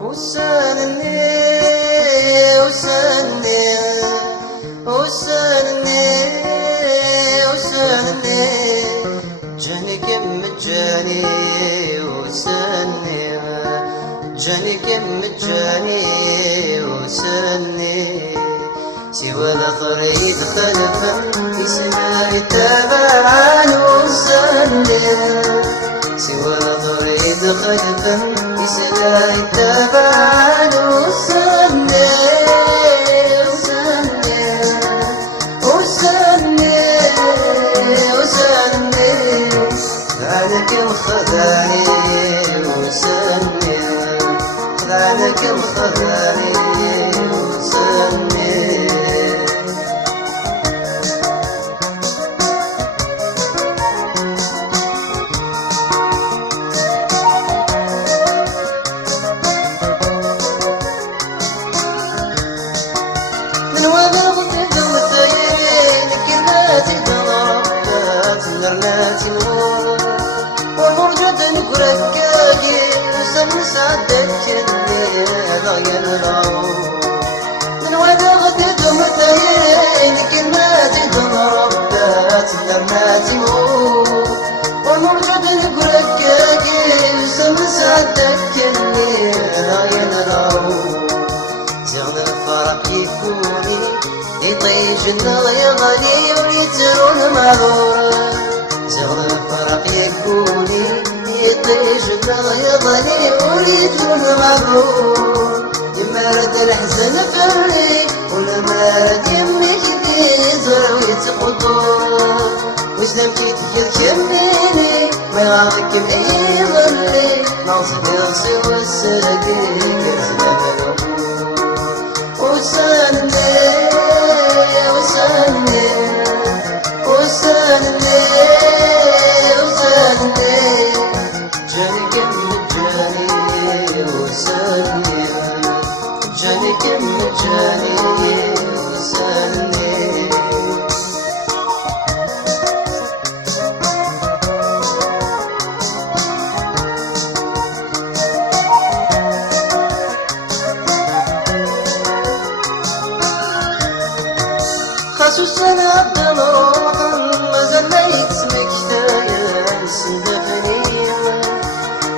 وسالني وسالني وسالني وسالني جاني كم جاني وسالني جاني كم جاني وسالني سوى الخريط خلفا يسمع يتابعان وسالني سوى الخريط خلفا يسمع يتابعان وسالني وسالني وسالني وسالني ذلك الخذاني وسالني ذلك الخذاني وسالني من وضغط دوتين كلماتي ضربات نرناتي نور ومرجة كركاكي وسمس عدك الليل ينرعو من وضغط دوتين كلماتي ضربات نرناتي نور ومرجة كركاكي وسمس عدك الليل ينرعو زغن الفرق يكوني يطيج النغ يغني ويترون معذور زغن الفرق يكوني يطيج النغ يغني ويترون معذور يمارد الحزن فري ونمارد يمي كدين يزرع ويتقدور وسلم كي تكملي ما يعرفك بأي ظلي ناصب يغسي والسلكي كزلام وسالني وسالني وسالني وسالني جاني كم جاني وسالني جاني كم جاني وسالني خصوصا الدموع ما زليت مكتايا سندفني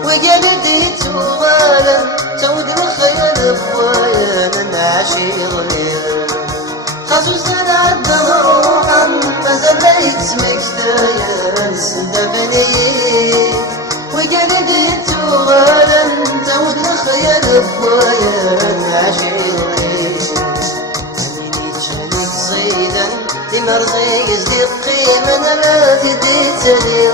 وجلدي تغالا توقر خيال بوايا نعشي غليل خصوصا الدموع ما زليت مكتايا سندفني وجلدي تغالا توقر خيال بوايا نعشي غليل مرضي يزدقي من لا تديتني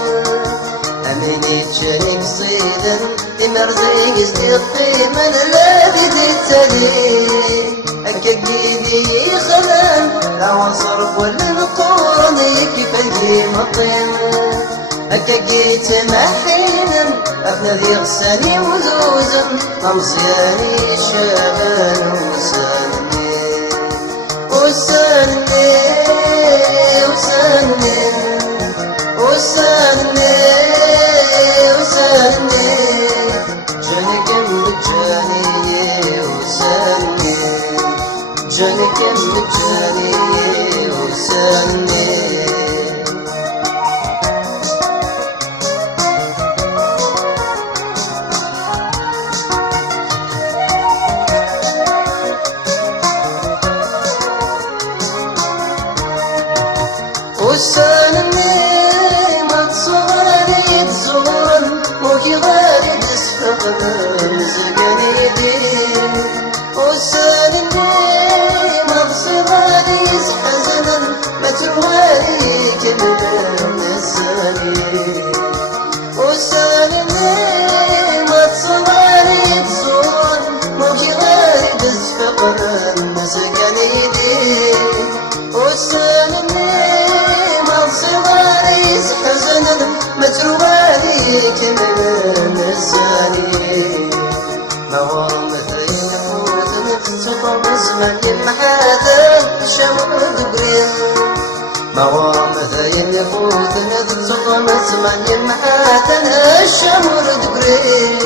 أمني تشارك صيدا مرضي يزدقي من لا تديتني أكاكيدي خلال لا وصرف ولا نقول يكيف الجي مطين أكاكيت محينا أفنى ذي غساني وزوزا أمصياني شابان وسالني وسالني وسالني وسالني وسالني جاني كم جاني وسالني جاني كم جاني وسالني وسالني ما تصغرني تزور موكي غالي تسفق زقاني دين وسالني ما تصغرني حزنا ما توالي كبر نساني وسالني ما تصغرني تزور موكي غالي تسفق زقاني دين وسالني حزنا متروالي كبر نساني ما ورم مثلي نفوت نفسه بزمن يمحاذا شمر دقري ما ورم مثلي نفوت نفسه بزمن يمحاذا شمر دقري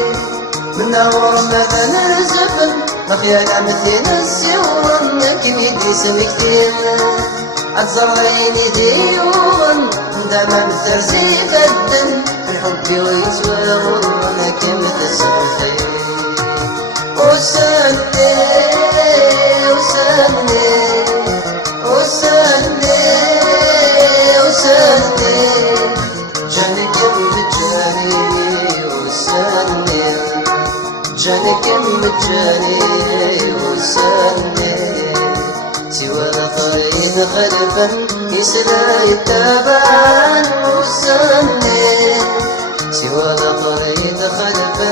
من نور مثلا الزفن مخيانا مثل السيون كبيدي سمكتين أتزر غيني ديون داما مثرزي بدن الحب ويزوغن كمثل السمكتين وسني وسني وسني وسني جانك بجاني وسني جانك بجاني وسني سوى الطريق خلفا يسلا يتابعن وسني سوى الطريق خلفا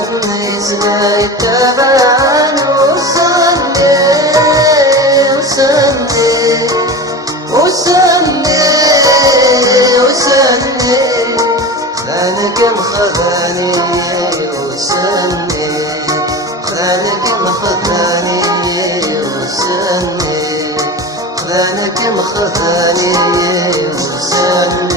يسلا يتابعن وسني وسني وسني وسني خانك مخذاني وسني خانك مخذاني وسني خانك مخذاني وسني